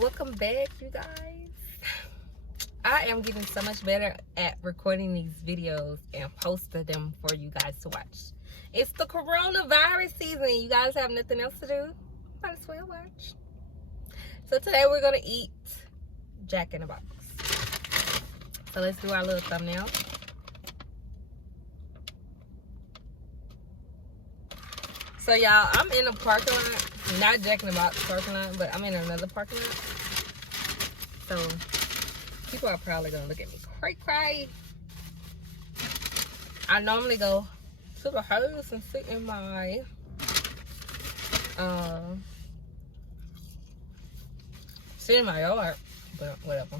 Welcome back, you guys. I am getting so much better at recording these videos and posting them for you guys to watch. It's the coronavirus season. You guys have nothing else to do? Might as well watch. So today we're gonna eat Jack in the Box. So let's do our little thumbnail. So y'all, I'm in a parking lot. Not Jack in the Box parking lot, but I'm in another parking lot. So people are probably gonna look at me cray. I normally go to the house and sit in my yard, but whatever.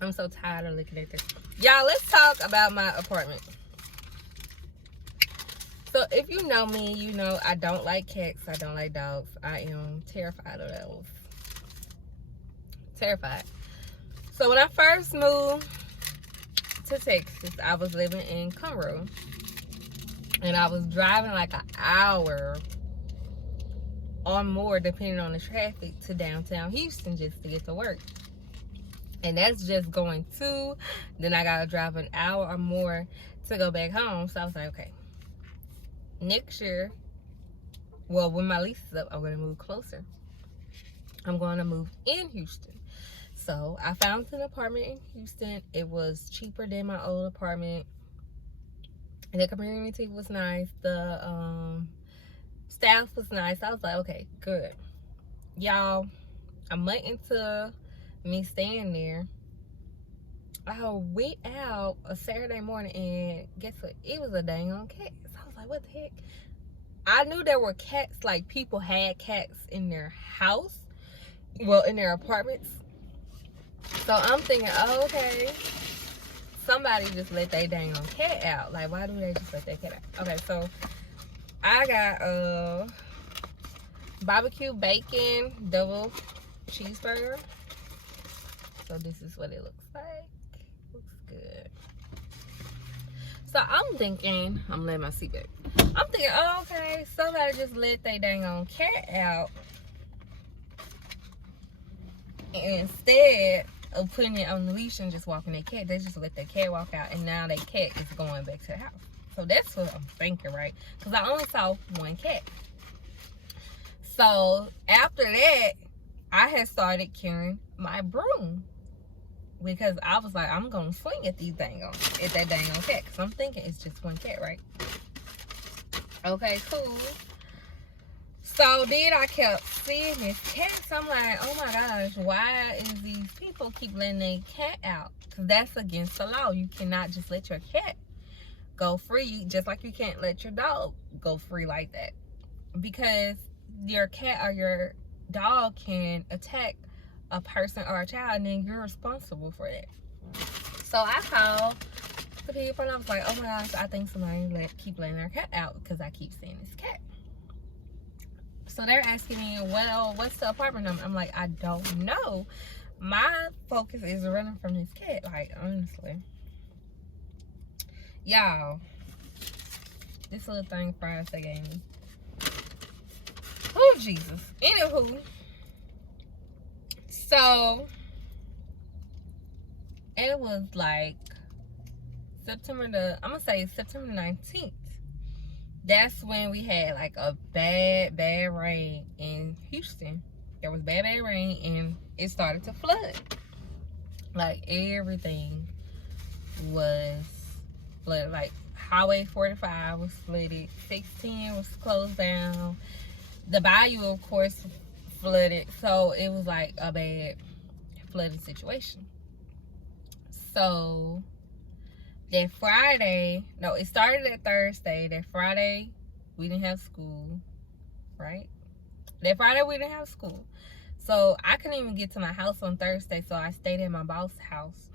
I'm so tired of looking at this. Y'all, let's talk about my apartment. So if you know me, you know I don't like cats, I don't like dogs. I am terrified of those. Terrified. So when I first moved to Texas, I was living in Conroe. And I was driving like an hour or more, depending on the traffic, to downtown Houston just to get to work. And that's just going to, then I gotta drive an hour or more to go back home. So I was like, okay, next year, well, when my lease is up, I'm gonna move closer. I'm going to move in Houston. So I found an apartment in Houston. It was cheaper than my old apartment. And the community was nice. The staff was nice. I was like, okay, good. Y'all, a month into me staying there, I went out a Saturday morning and guess what? It was a dang on cat. So I was like, what the heck? I knew there were cats, like people had cats in their house. Well, in their apartments. So I'm thinking, oh, okay, somebody just let their dang on cat out. Like, why do they just let their cat out? Okay, so I got barbecue bacon double cheeseburger. So this is what it looks like. Looks good. So I'm thinking, I'm letting my seat back. I'm thinking, oh, okay, somebody just let their dang on cat out. And instead of putting it on the leash and just walking their cat, they just let their cat walk out, and now their cat is going back to the house. So that's what I'm thinking, right? Because I only saw one cat. So after that, I had started carrying my broom because I was like, I'm gonna swing at that dang on cat, because I'm thinking it's just one cat, right? Okay, cool. So then I kept seeing this cat. So I'm like, oh my gosh, why is these people keep letting their cat out? Because that's against the law. You cannot just let your cat go free, just like you can't let your dog go free like that. Because your cat or your dog can attack a person or a child, and then you're responsible for that. So I called the people and I was like, oh my gosh, I think somebody keep letting their cat out because I keep seeing this cat. So they're asking me, well, what's the apartment number? I'm like, I don't know. My focus is running from this cat, like, honestly. Y'all, this little thing Friday they gave me. Oh, Jesus. Anywho, so it was like September 19th. That's when we had like a bad rain in Houston. There was bad rain and it started to flood. Like everything was flooded. Like Highway 45 was flooded. 610 was closed down. The bayou, of course, flooded. So it was like a bad flooding situation. So that Friday, no, it started that Thursday. That Friday, we didn't have school, right? That Friday, we didn't have school. So I couldn't even get to my house on Thursday, so I stayed at my boss house.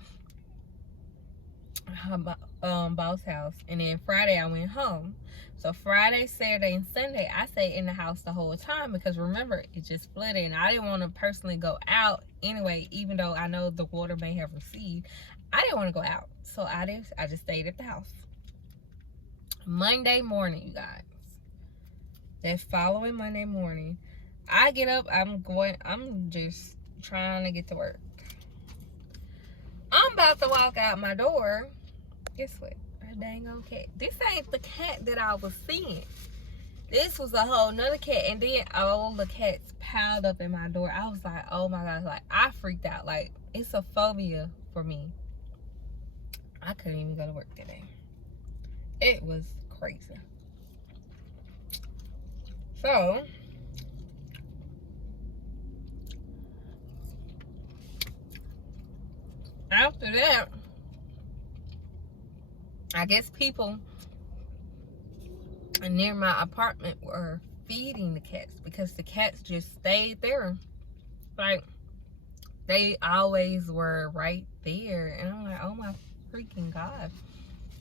And then Friday, I went home. So Friday, Saturday, and Sunday, I stayed in the house the whole time because remember, it just flooded, and I didn't want to personally go out anyway, even though I know the water may have receded. I didn't want to go out, so I just stayed at the house. Monday morning, you guys, that following Monday morning, I get up, I'm just trying to get to work. I'm about to walk out my door. Guess what? A dang old cat. This ain't the cat that I was seeing. This was a whole nother cat. And then all the cats piled up in my door. I was like, oh my gosh. Like, I freaked out. Like, it's a phobia for me. I couldn't even go to work today. It was crazy. So, after that, I guess people near my apartment were feeding the cats because the cats just stayed there. Like, they always were right there. And I'm like, oh my freaking God.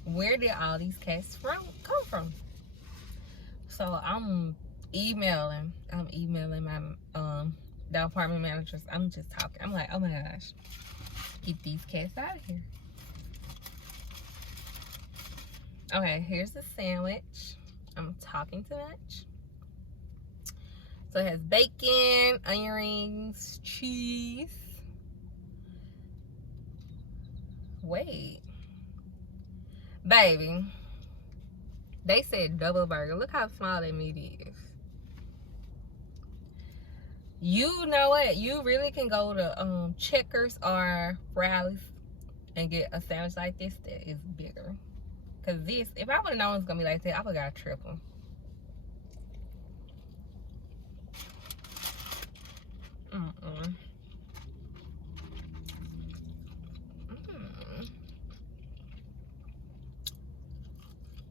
Where did all these cats come from? So I'm emailing my the apartment managers. I'm just talking. I'm like, oh my gosh, get these cats out of here. Okay, here's the sandwich. I'm talking too much. So it has bacon, onion rings, cheese. Wait, baby, they said double burger. Look how small that meat is. You know what? You really can go to Checkers or Rally's and get a sandwich like this that is bigger. Cause this, if I would have known it's gonna be like that, I would have got triple.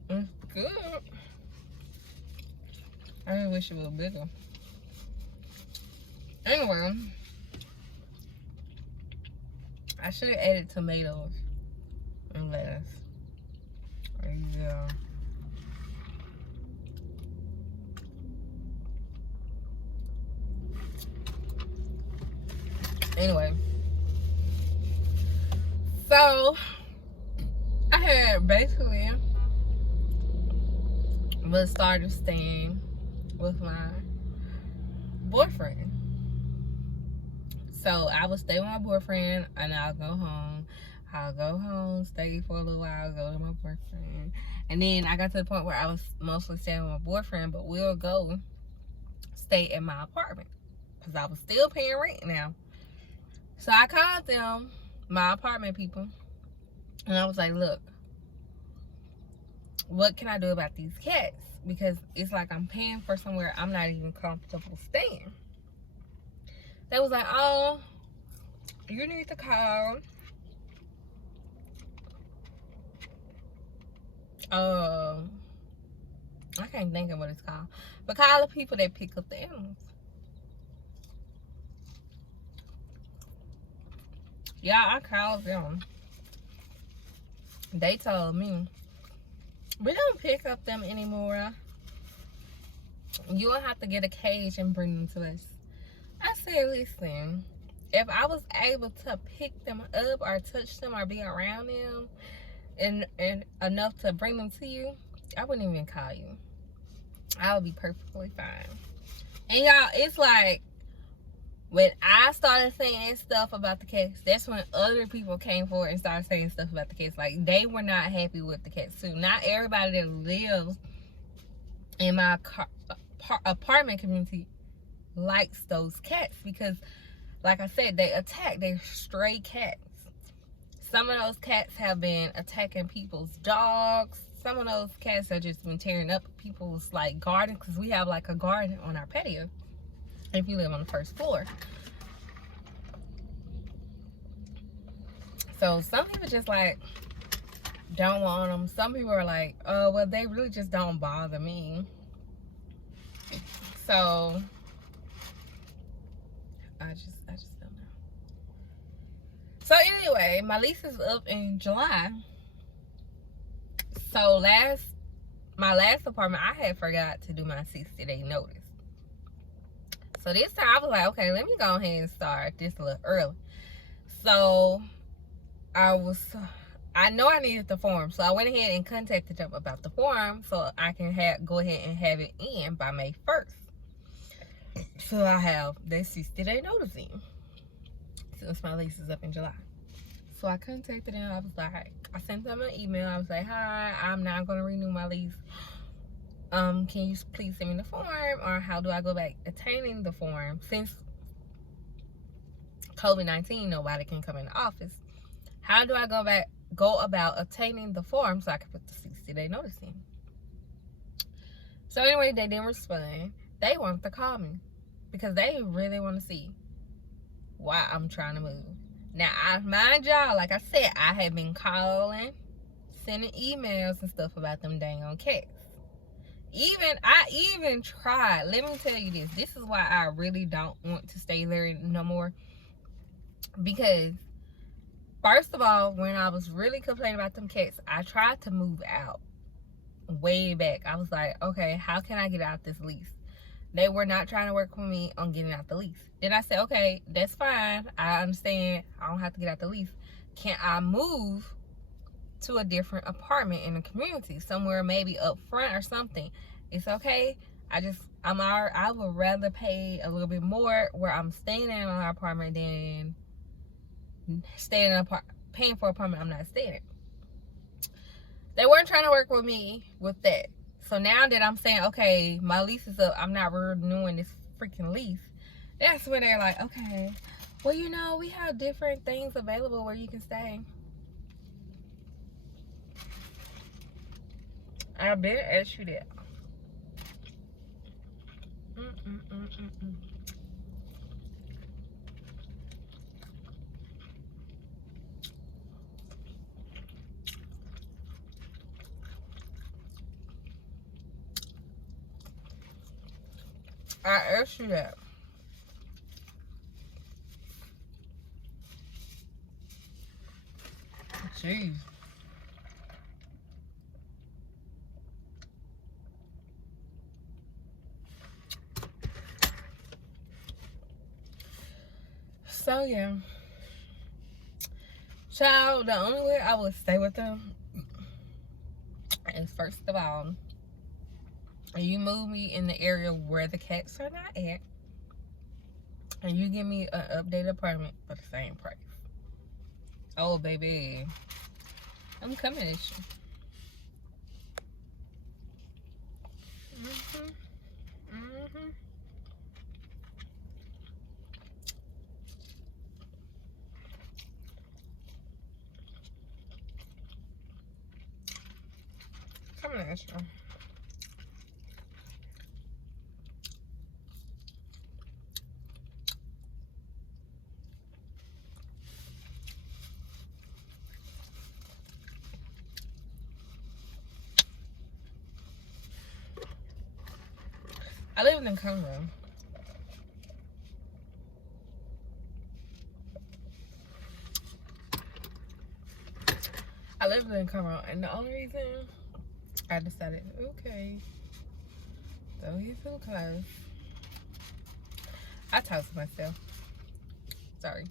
It's good. I really wish it was bigger. Anyway, I should have added tomatoes and lettuce. Yeah. Anyway, so I had basically started staying with my boyfriend. So I would stay with my boyfriend and I'll go home, stay for a little while, go to my boyfriend. And then I got to the point where I was mostly staying with my boyfriend, but we'll go stay at my apartment because I was still paying rent now. So I called them, my apartment people, and I was like, look, what can I do about these cats? Because it's like I'm paying for somewhere I'm not even comfortable staying. They was like, oh, you need to call I can't think of what it's called, but call the people that pick up the animals. Yeah, I called them. They told me, we don't pick up them anymore. You'll have to get a cage and bring them to us. I said, listen, if I was able to pick them up or touch them or be around them and enough to bring them to you, I wouldn't even call you. I would be perfectly fine. And y'all, it's like, when I started saying stuff about the cats, that's when other people came forward and started saying stuff about the cats. Like, they were not happy with the cats too. Not everybody that lives in my apartment community likes those cats because, like I said, they're stray cats. Some of those cats have been attacking people's dogs. Some of those cats have just been tearing up people's like gardens, because we have like a garden on our patio if you live on the first floor. So some people just like don't want them. Some people are like, oh well, they really just don't bother me. So I just don't know. So anyway, my lease is up in July. So my last apartment, I had forgot to do my 60-day notice. So this time I was like, okay, let me go ahead and start this a little early. So I know I needed the form. So I went ahead and contacted them about the form so I can go ahead and have it in by May 1st. So I have that 60-day noticing since my lease is up in July. So I contacted them. I was like, I sent them an email. I was like, hi, I'm not going to renew my lease. Can you please send me the form, or how do I go back attaining the form? Since COVID-19, nobody can come in the office. How do I go about obtaining the form so I can put the 60-day notice in? So anyway, they didn't respond. They wanted to call me because they really want to see why I'm trying to move. Now, mind y'all, like I said, I have been sending emails and stuff about them dang on cats. I even tried. Let me tell you this. This is why I really don't want to stay there no more. Because, first of all, when I was really complaining about them cats, I tried to move out way back. I was like, okay, how can I get out this lease? They were not trying to work with me on getting out the lease. Then I said, okay, that's fine. I understand. I don't have to get out the lease. Can I move to a different apartment in the community, somewhere maybe up front or something? It's okay. I would rather pay a little bit more where I'm staying in an apartment than paying for an apartment I'm not staying in. They weren't trying to work with me with that. So now that I'm saying, okay, my lease is up, I'm not renewing this freaking lease, that's when they're like, okay, well, you know, we have different things available where you can stay. I better ask you that. I asked you that. Jeez. So yeah, child, the only way I would stay with them is, first of all, you move me in the area where the cats are not at, and you give me an updated apartment for the same price. Oh baby, I'm coming at you. Coming at you. I live in Conroe. And the only reason I decided, okay, though he's so close, I talked to myself. Sorry.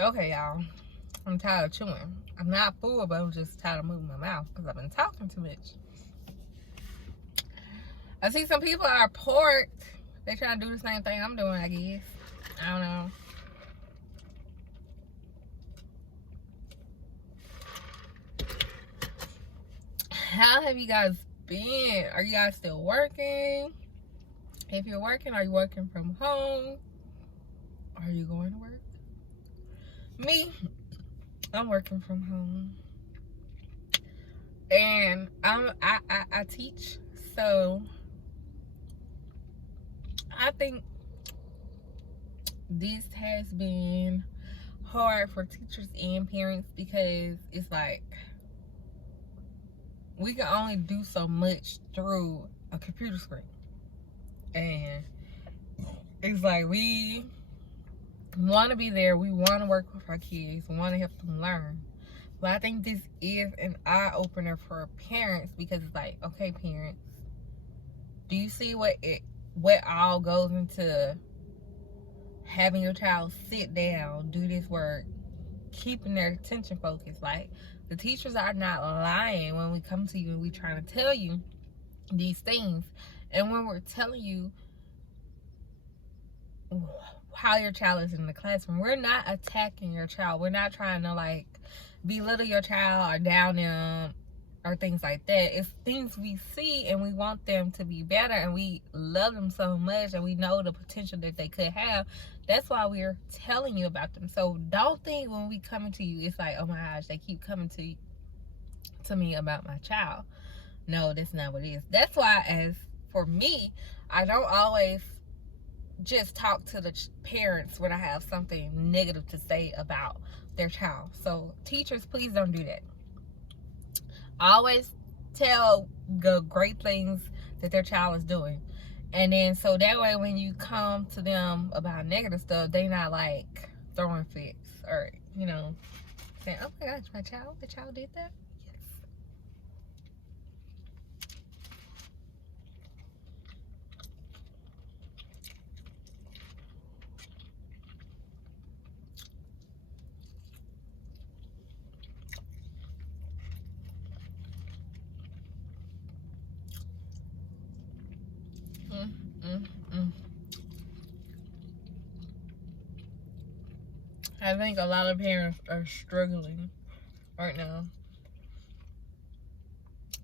Okay, y'all. I'm tired of chewing. I'm not full, but I'm just tired of moving my mouth because I've been talking too much. I see some people are porked. They trying to do the same thing I'm doing, I guess. I don't know. How have you guys been? Are you guys still working? If you're working, are you working from home? Are you going to work? Me, I'm working from home. And I teach, so I think this has been hard for teachers and parents because it's like we can only do so much through a computer screen. And I think this has been hard for teachers and parents because it's like we can only do so much through a computer screen. And I think And it's like we want to be there. We want to work with our kids. We want to help them learn. But I think this is an eye-opener for parents, because it's like, okay, parents, do you see what all goes into having your child sit down, do this work, keeping their attention focused? Like, the teachers are not lying when we come to you and we trying to tell you these things. And when we're telling you how your child is in the classroom, we're not attacking your child. We're not trying to like belittle your child or down them or things like that. It's things we see and we want them to be better, and we love them so much, and we know the potential that they could have. That's why we're telling you about them. So don't think when we coming to you, it's like, oh my gosh, they keep coming to me about my child. No, that's not what it is. That's why, as for me, I don't always just talk to the parents when I have something negative to say about their child. So teachers, please don't do that. Always tell the great things that their child is doing. And then so that way when you come to them about negative stuff, they not like throwing fits or, you know, saying, oh my gosh, the child did that? I think a lot of parents are struggling right now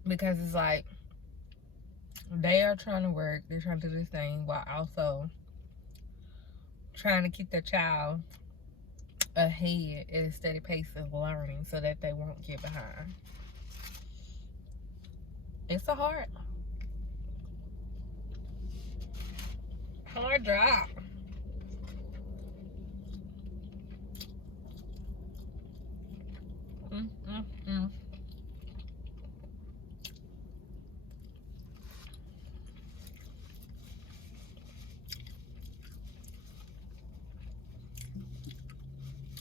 because it's like they are trying to work, they're trying to do this thing while also trying to keep their child ahead at a steady pace of learning so that they won't get behind. It's a hard job.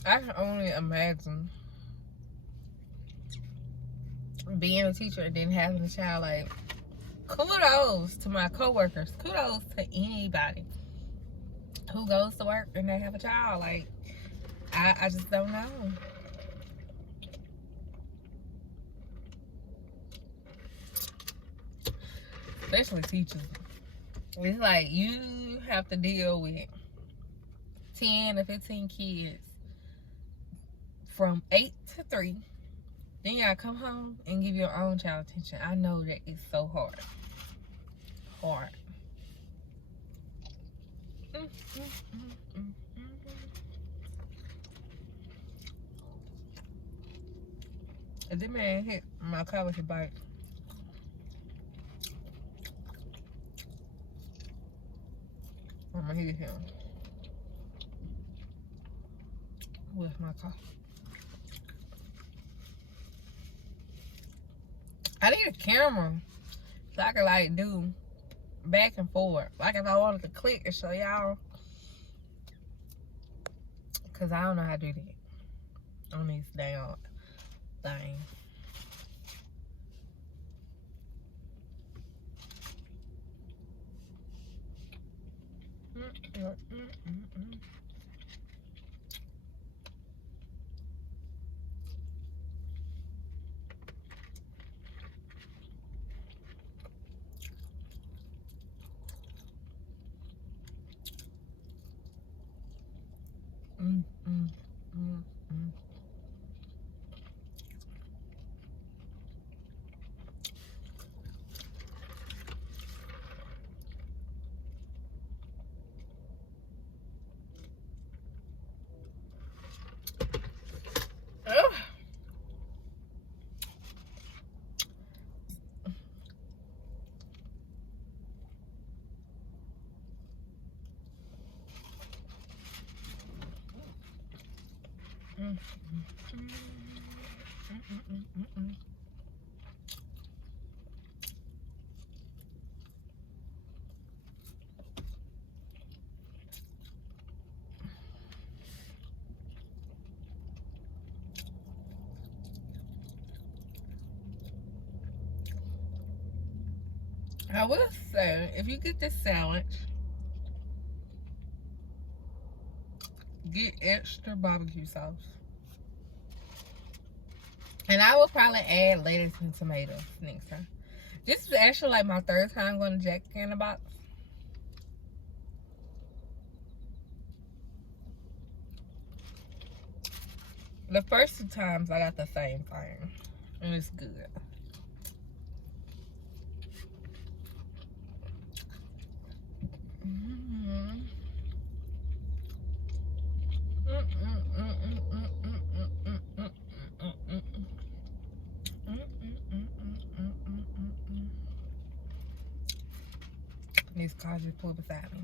I can only imagine being a teacher and then having a child. Like, kudos to my coworkers. Kudos to anybody who goes to work and they have a child. Like, I just don't know. Especially teachers. It's like you have to deal with 10 to 15 kids from 8 to 3. Then you gotta come home and give your own child attention. I know that it's so hard. And this man hit my car with a bike. I'm gonna hit him with my car. I need a camera so I can like do back and forth. Like if I wanted to click and show y'all. Cause I don't know how to do that on this damn thing. I will say, if you get this sandwich, get extra barbecue sauce. And I will probably add lettuce and tomatoes next time. This is actually like my third time going to Jack in the Box. The first 2 times I got the same thing. And it's good. These cars just pulled beside me.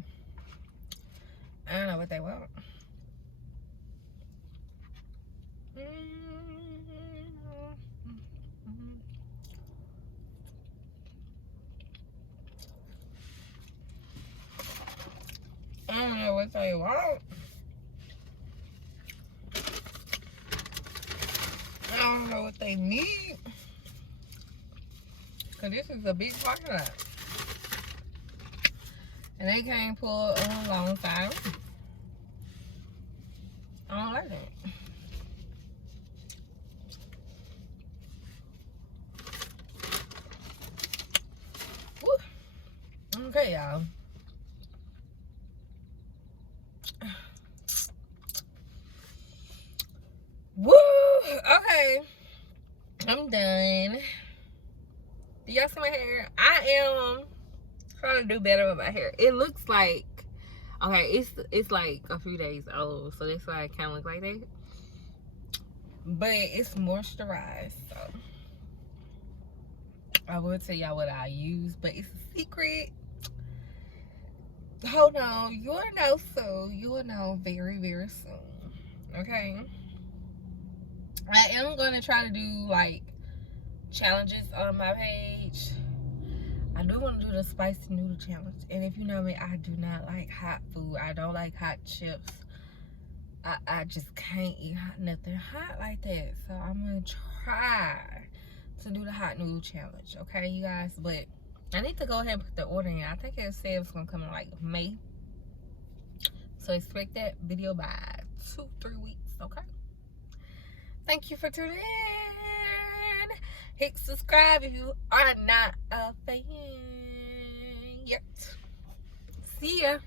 I don't know what they want. I don't know what they want. I don't know what they need. Cause this is a big parking lot. And they can't pull alongside. I don't like that. Woo. Okay, y'all. Woo! Okay. I'm done. Do y'all see my hair? I am trying to do better with my hair. It looks like, okay, it's like a few days old, so that's why it kind of look like that. But it's moisturized, so I will tell y'all what I use, but it's a secret. Hold on, you'll know soon. You'll know very, very soon. Okay. I am gonna try to do like challenges on my page. I do want to do the spicy noodle challenge. And if you know me, I do not like hot food. I don't like hot chips. I just can't eat nothing hot like that. So I'm going to try to do the hot noodle challenge. Okay, you guys? But I need to go ahead and put the order in. I think it said it's going to come in like May. So expect that video by 2-3 weeks. Okay? Thank you for tuning in. Hit subscribe if you are not a fan yet. See ya.